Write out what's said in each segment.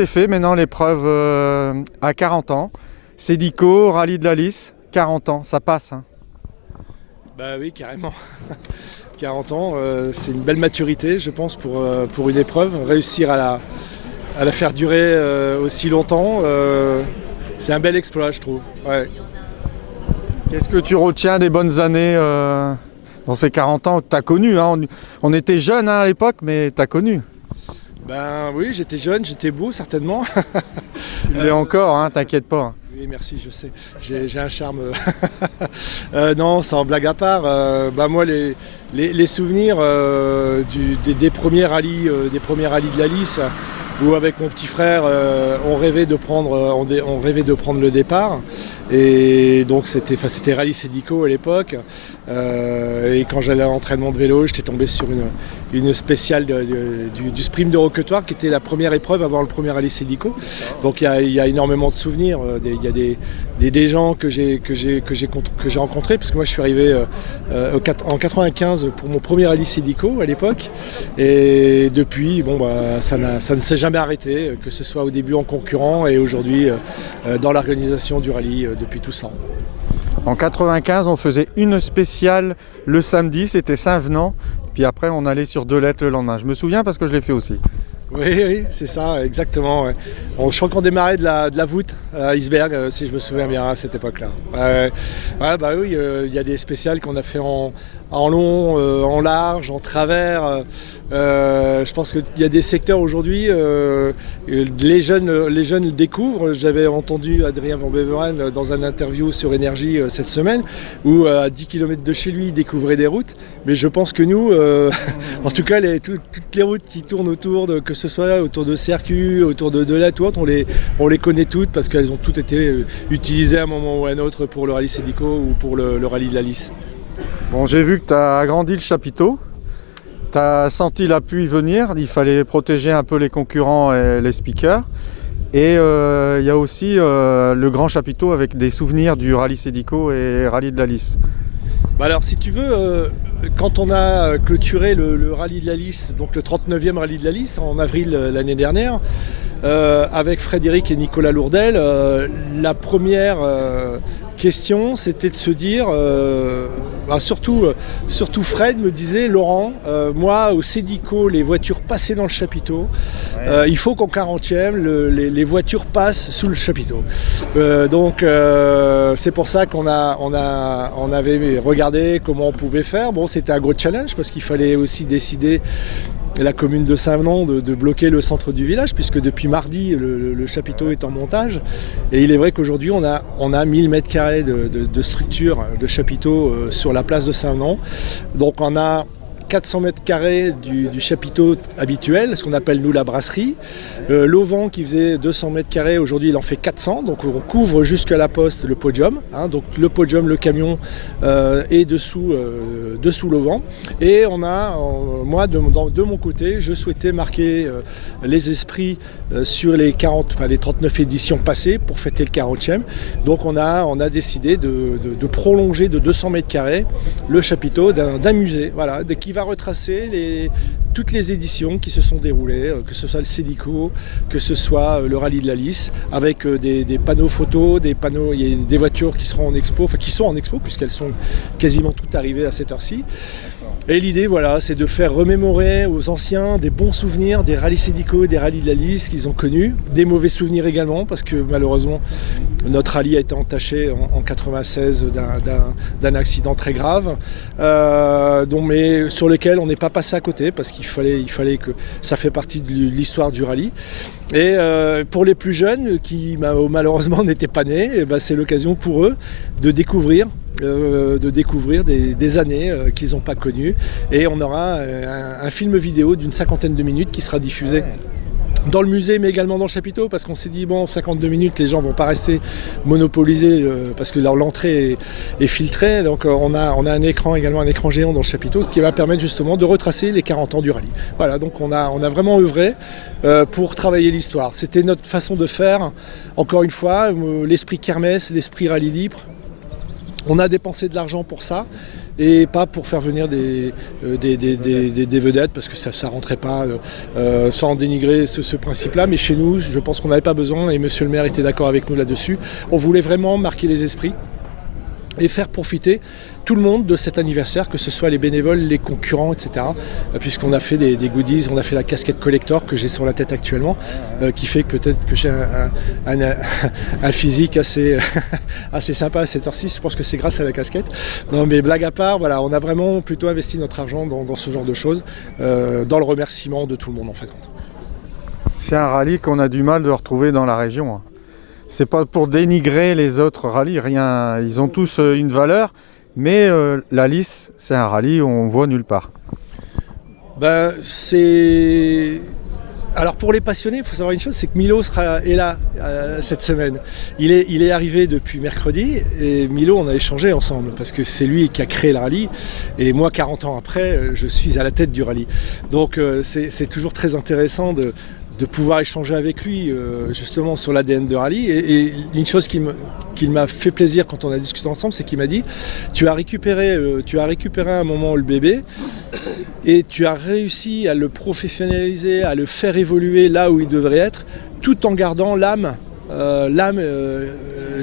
c'est fait maintenant l'épreuve à 40 ans. Cedico, Rallye de la Lys, 40 ans, ça passe. Hein. Bah oui, carrément. 40 ans, c'est une belle maturité, je pense, pour une épreuve. Réussir à la faire durer aussi longtemps, c'est un bel exploit, je trouve. Ouais. Qu'est-ce que tu retiens des bonnes années dans ces 40 ans que tu as connu hein? On était jeunes hein, à l'époque, mais tu as connu. Ben oui, j'étais jeune, j'étais beau, certainement. Tu l'es encore, hein, t'inquiète pas. Oui, merci, je sais. J'ai un charme. Non, sans blague à part. Moi, les souvenirs des premiers rallyes de la Lys, où avec mon petit frère, on rêvait de prendre le départ. Et donc c'était Rallye Cedico à l'époque. Et quand j'allais à l'entraînement de vélo, j'étais tombé sur une spéciale du sprint de Roquetoire, qui était la première épreuve avant le premier Rallye Cedico. Donc il y a énormément de souvenirs. Il y a des gens que j'ai rencontrés, parce que moi je suis arrivé en 95 pour mon premier Rallye Cedico à l'époque. Et depuis, ça ne s'est jamais arrêté, que ce soit au début en concurrent et aujourd'hui dans l'organisation du rallye depuis tout ça. En 95, on faisait une spéciale le samedi, c'était Saint-Venant. Puis après, on allait sur Delettre le lendemain. Je me souviens parce que je l'ai fait aussi. Oui, c'est ça, exactement. Ouais. Je crois qu'on démarrait de la voûte à Iceberg, si je me souviens bien, à cette époque-là. Oui, il y a des spéciales qu'on a fait en long, en large, en travers. Je pense qu'il y a des secteurs aujourd'hui, les jeunes le découvrent. J'avais entendu Adrien Van Beveren dans une interview sur Énergie cette semaine, où à 10 km de chez lui, il découvrait des routes. Mais je pense que nous, en tout cas, toutes les routes qui tournent autour, que ce soit autour de Sercu, autour de Delettre ou autre, on les connaît toutes parce qu'elles ont toutes été utilisées à un moment ou à un autre pour le rallye Cedico ou pour le rallye de la Lys. Bon, j'ai vu que tu as agrandi le chapiteau. Tu as senti la pluie venir, il fallait protéger un peu les concurrents et les speakers. Et il y a aussi le grand chapiteau avec des souvenirs du rallye Cedico et rallye de la Lys. Alors si tu veux, quand on a clôturé le rallye de la Lys, donc le 39e rallye de la Lys en avril l'année dernière, avec Frédéric et Nicolas Lourdel, la première question c'était de se dire, surtout Fred me disait, Laurent, moi au Cedico les voitures passaient dans le chapiteau, il faut qu'en 40e les voitures passent sous le chapiteau. Donc c'est pour ça qu'on avait regardé comment on pouvait faire. Bon, c'était un gros challenge parce qu'il fallait aussi décider, la commune de Saint-Venant, de bloquer le centre du village, puisque depuis mardi le chapiteau est en montage. Et il est vrai qu'aujourd'hui on a 1000 m² de structure de chapiteau sur la place de Saint-Venant. Donc on a 400 m² du chapiteau habituel, ce qu'on appelle nous la brasserie. L'auvent qui faisait 200 m², aujourd'hui il en fait 400, donc on couvre jusqu'à la poste le podium. Donc le podium, le camion est dessous l'auvent. Et on a, moi de mon côté, je souhaitais marquer les esprits sur les 39 éditions passées pour fêter le 40e. Donc on a décidé de prolonger de 200 m² le chapiteau d'un musée, voilà, qui va retracer toutes les éditions qui se sont déroulées, que ce soit le Cedico, que ce soit le rallye de la Lys, avec des panneaux photos, il y a des voitures qui seront en expo, qui sont en expo puisqu'elles sont quasiment toutes arrivées à cette heure-ci. Et l'idée, voilà, c'est de faire remémorer aux anciens des bons souvenirs des rallyes Cedico et des rallyes de la Lys qu'ils ont connus, des mauvais souvenirs également, parce que malheureusement notre rallye a été entaché en 96 d'un accident très grave, mais sur lequel on n'est pas passé à côté, parce qu'il fallait que ça fait partie de l'histoire du rallye. Et pour les plus jeunes qui malheureusement n'étaient pas nés, c'est l'occasion pour eux de découvrir des années qu'ils n'ont pas connues. Et on aura un film vidéo d'une 50aine de minutes qui sera diffusé dans le musée, mais également dans le chapiteau, parce qu'on s'est dit, 52 minutes, les gens vont pas rester monopolisés parce que l'entrée est filtrée. Donc on a un écran géant dans le chapiteau qui va permettre justement de retracer les 40 ans du rallye. Voilà, donc on a vraiment œuvré pour travailler l'histoire. C'était notre façon de faire, encore une fois, l'esprit kermesse, l'esprit rallye libre. On a dépensé de l'argent pour ça, et pas pour faire venir des vedettes, parce que ça ne rentrait pas sans dénigrer ce principe-là. Mais chez nous, je pense qu'on n'avait pas besoin, et monsieur le maire était d'accord avec nous là-dessus. On voulait vraiment marquer les esprits et faire profiter tout le monde de cet anniversaire, que ce soit les bénévoles, les concurrents, etc. Puisqu'on a fait des goodies, on a fait la casquette collector que j'ai sur la tête actuellement, qui fait que peut-être que j'ai un physique assez, assez sympa à cette heure-ci. Je pense que c'est grâce à la casquette. Non, mais blague à part, voilà, on a vraiment plutôt investi notre argent dans ce genre de choses, dans le remerciement de tout le monde en fait. C'est un rallye qu'on a du mal de retrouver dans la région. C'est pas pour dénigrer les autres rallyes, rien. Ils ont tous une valeur, mais la Lys, c'est un rallye où on voit nulle part. Alors pour les passionnés, il faut savoir une chose, c'est que Milo est là cette semaine. Il est arrivé depuis mercredi, et Milo, on a échangé ensemble, parce que c'est lui qui a créé le rallye, et moi 40 ans après, je suis à la tête du rallye. Donc c'est toujours très intéressant de pouvoir échanger avec lui justement sur l'ADN de rallye. Et une chose qui m'a fait plaisir quand on a discuté ensemble, c'est qu'il m'a dit tu as récupéré à un moment le bébé et tu as réussi à le professionnaliser, à le faire évoluer là où il devrait être, tout en gardant l'âme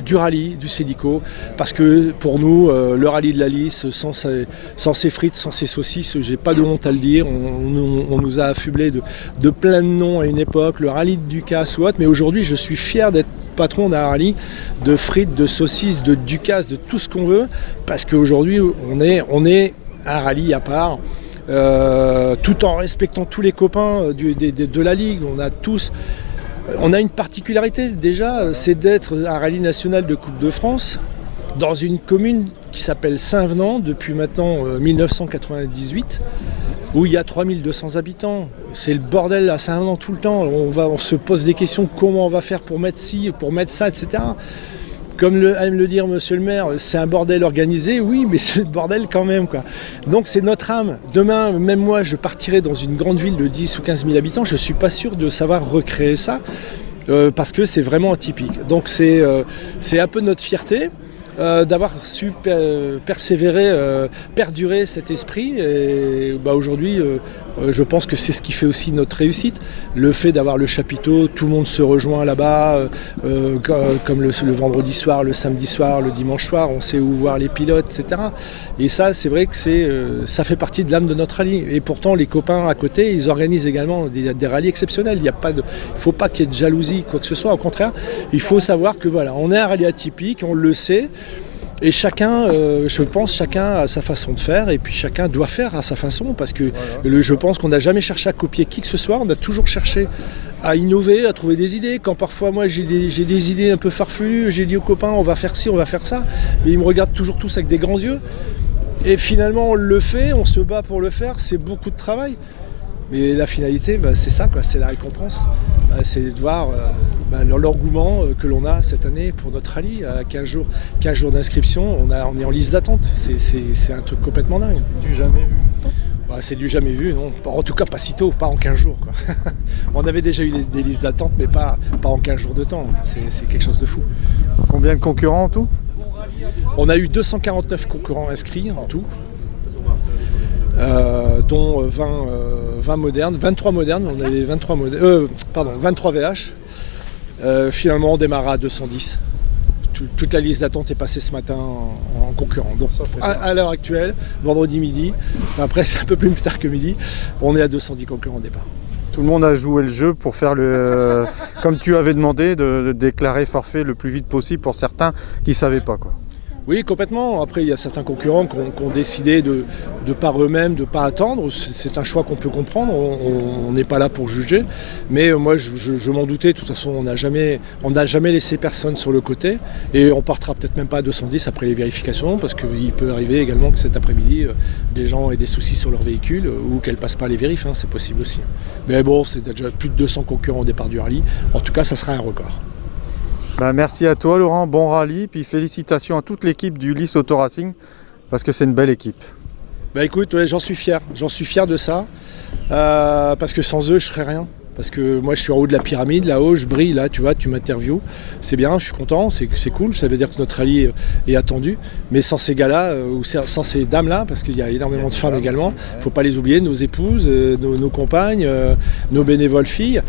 du rallye, du Cedico, parce que pour nous, le rallye de la Lys, sans ses frites, sans ses saucisses, j'ai pas de honte à le dire, on nous a affublés de plein de noms à une époque, le rallye de Ducasse ou autre, mais aujourd'hui je suis fier d'être patron d'un rallye de frites, de saucisses, de Ducasse, de tout ce qu'on veut, parce qu'aujourd'hui on est un rallye à part, tout en respectant tous les copains de la Ligue. On a une particularité déjà, c'est d'être un rallye national de Coupe de France dans une commune qui s'appelle Saint-Venant depuis maintenant 1998, où il y a 3200 habitants. C'est le bordel à Saint-Venant tout le temps. On se pose des questions, comment on va faire pour mettre ci, pour mettre ça, etc. Comme aime le dire monsieur le maire, c'est un bordel organisé, oui, mais c'est le bordel quand même, quoi. Donc c'est notre âme. Demain, même moi, je partirai dans une grande ville de 10 ou 15 000 habitants, je ne suis pas sûr de savoir recréer ça, parce que c'est vraiment atypique. Donc c'est un peu notre fierté d'avoir su persévérer, perdurer cet esprit. Et aujourd'hui, je pense que c'est ce qui fait aussi notre réussite. Le fait d'avoir le chapiteau, tout le monde se rejoint là-bas, comme le vendredi soir, le samedi soir, le dimanche soir, on sait où voir les pilotes, etc. Et ça, c'est vrai que ça fait partie de l'âme de notre rallye. Et pourtant, les copains à côté, ils organisent également des rallyes exceptionnels. Il ne faut pas qu'il y ait de jalousie, quoi que ce soit. Au contraire, il faut savoir que voilà, on est un rallye atypique, on le sait. Et chacun, je pense, chacun a sa façon de faire, et puis chacun doit faire à sa façon, parce que je pense qu'on n'a jamais cherché à copier qui que ce soit, on a toujours cherché à innover, à trouver des idées. Quand parfois moi j'ai des idées un peu farfelues, j'ai dit aux copains on va faire ci, on va faire ça, mais ils me regardent toujours tous avec des grands yeux. Et finalement on le fait, on se bat pour le faire, c'est beaucoup de travail. Mais la finalité, c'est ça, quoi, c'est la récompense. C'est de voir l'engouement que l'on a cette année pour notre rallye. À 15 jours d'inscription, on est en liste d'attente. C'est un truc complètement dingue. Du jamais vu. C'est du jamais vu, non. En tout cas, pas si tôt, pas en 15 jours. Quoi. On avait déjà eu des listes d'attente, mais pas en 15 jours de temps. C'est quelque chose de fou. Combien de concurrents en tout ? On a eu 249 concurrents inscrits en tout. Dont 20 modernes, 23 modernes, on avait 23 VH. Finalement, on démarra à 210. Toute la liste d'attente est passée ce matin en concurrent. Donc, à l'heure actuelle, vendredi midi, après c'est un peu plus tard que midi, on est à 210 concurrents au départ. Tout le monde a joué le jeu pour faire comme tu avais demandé, de déclarer forfait le plus vite possible pour certains qui ne savaient pas, quoi. Oui, complètement. Après, il y a certains concurrents qui ont décidé de par eux-mêmes, de ne pas attendre. C'est un choix qu'on peut comprendre. On n'est pas là pour juger. Mais moi, je m'en doutais. De toute façon, on n'a jamais laissé personne sur le côté. Et on partira peut-être même pas à 210 après les vérifications, parce qu'il peut arriver également que cet après-midi, des gens aient des soucis sur leur véhicule ou qu'elles ne passent pas les vérifs. C'est possible aussi. Mais bon, c'est déjà plus de 200 concurrents au départ du rallye. En tout cas, ça sera un record. Merci à toi Laurent, bon rallye, puis félicitations à toute l'équipe du Lys Auto Racing, parce que c'est une belle équipe. Écoute, j'en suis fier de ça, parce que sans eux je serais rien. parce que moi je suis en haut de la pyramide, là-haut je brille, là tu vois, tu m'interviews, c'est bien, je suis content, c'est cool, ça veut dire que notre rallye est attendu, mais sans ces gars-là, ou sans ces dames-là, parce qu'il y a énormément de femmes également, il ne faut pas les oublier, nos épouses, nos compagnes, nos bénévoles filles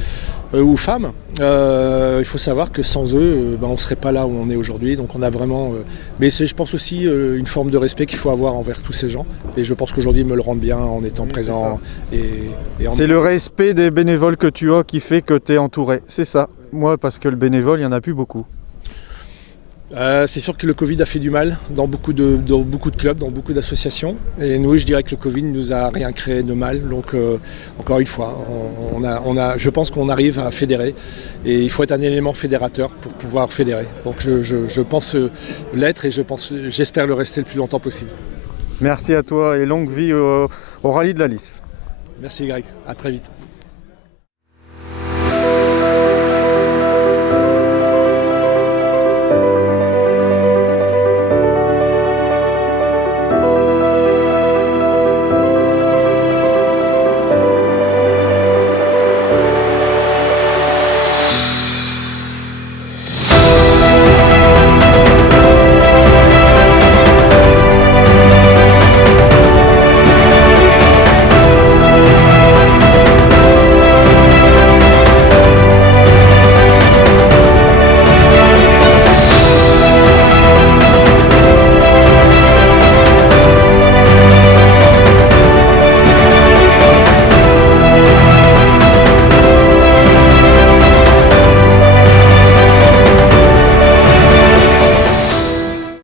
ou femmes, il faut savoir que sans eux, on ne serait pas là où on est aujourd'hui, donc on a vraiment, mais c'est je pense aussi une forme de respect qu'il faut avoir envers tous ces gens, et je pense qu'aujourd'hui ils me le rendent bien en étant présent. C'est le respect des bénévoles que tu as qui fait que tu es entouré, c'est ça. Moi, parce que le bénévole, il n'y en a plus beaucoup. C'est sûr que le Covid a fait du mal dans beaucoup de clubs, dans beaucoup d'associations. Et nous, je dirais que le Covid ne nous a rien créé de mal. Donc, encore une fois, je pense qu'on arrive à fédérer. Et il faut être un élément fédérateur pour pouvoir fédérer. Donc, je pense l'être et j'espère le rester le plus longtemps possible. Merci à toi et longue vie au rallye de la Lys. Merci Greg, à très vite.